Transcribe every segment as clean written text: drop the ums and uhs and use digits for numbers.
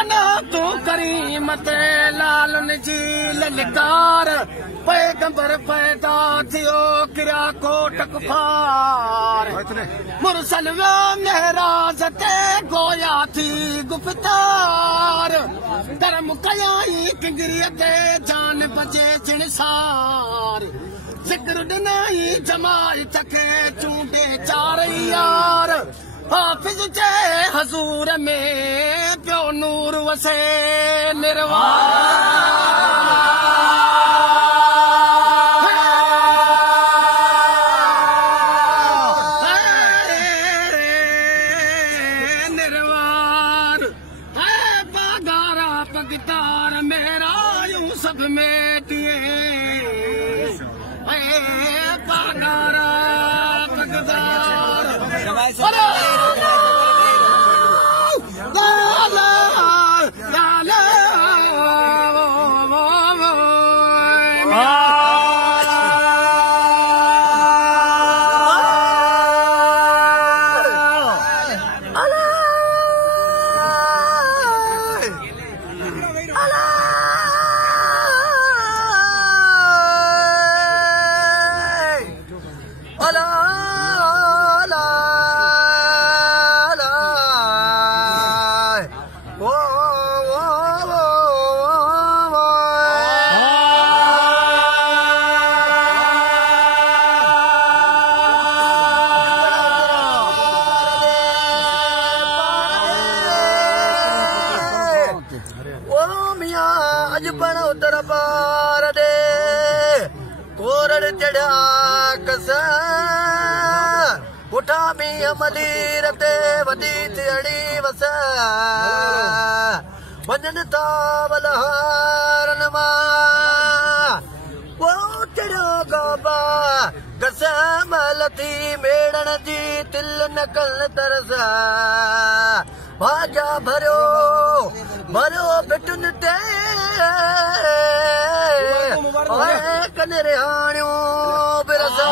कना तू करीमत लालन जी ललकार पैगंबर पैदा थियो किरा कोट कुफार मुरसल महराज ते गोया थी गुफ्तार करम कयाई किंगरी ते जान बजे जिनसार जिक्र दिनाई जमाई तके चूंडे चार यार हाफिज जे हजूर में प्यो नूर वसे निर्वार है बागारा पगतार मेरा यूं सब में दिए बागारा पगदार मलीर ते वडी थियणी वस वञन था बलहारन मां वो चढ़ियो गाबा कसम लथी मेड़न जी दिल नकल तरस भाजा भरियो बिटुन ते कन रिहाणियो बिरसा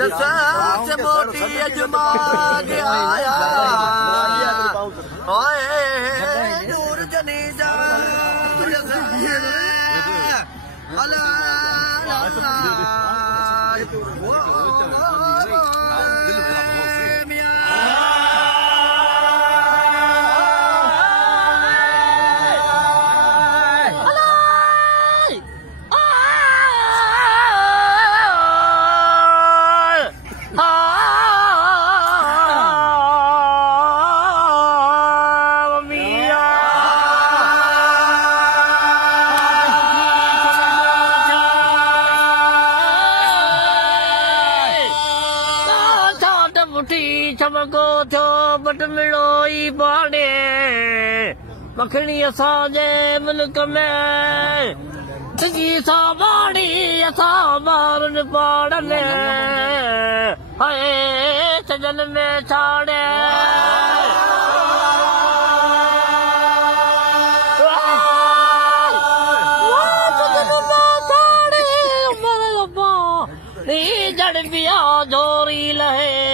दसास मोटी अजमा गया नूर जनी जा चमको थो बट मिलो ई बाड़े मखणी असांजे मुल्क में सॼी सा बाड़ी असां ॿारनि पाड़नि हाय सजन में छाड़े जड़ पिया जोरी लहे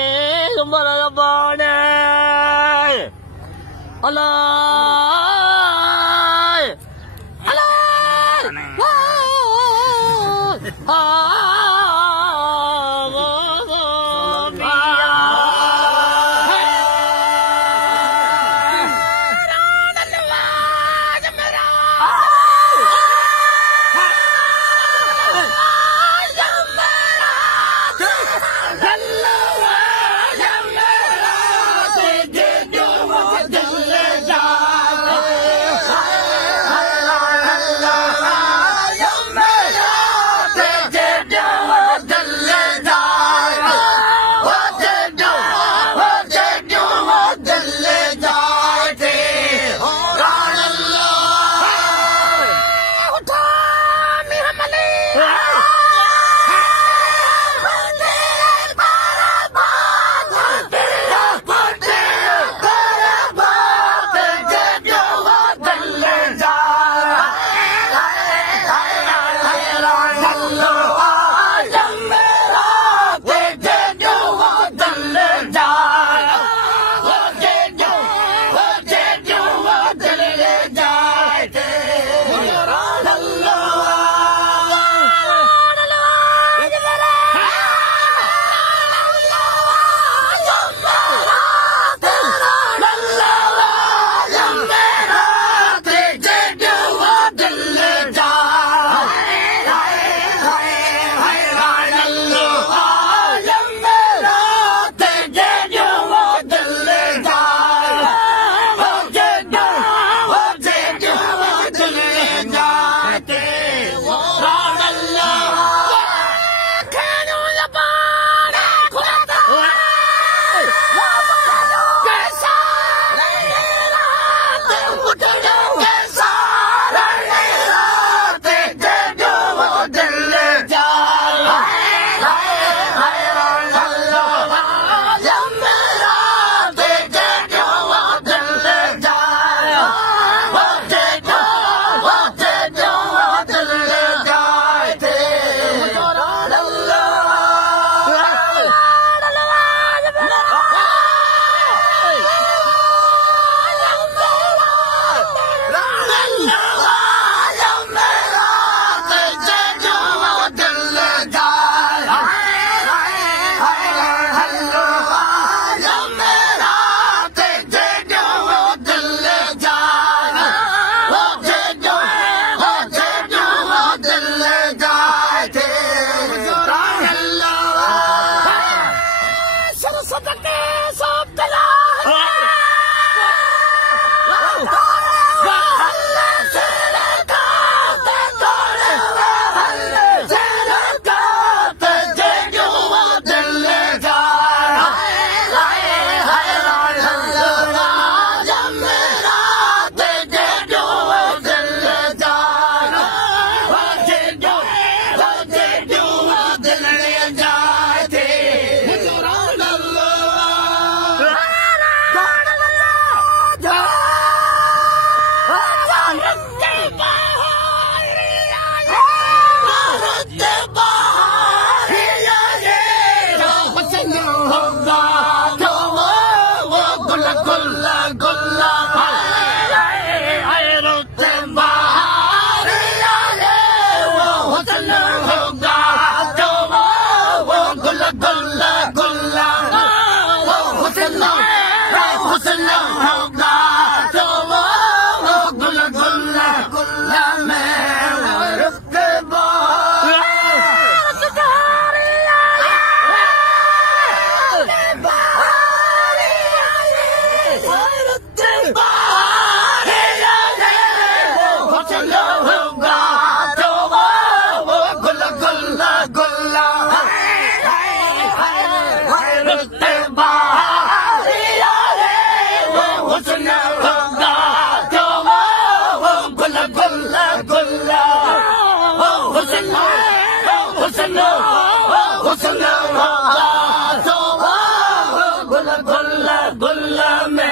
गुल गुल गुल में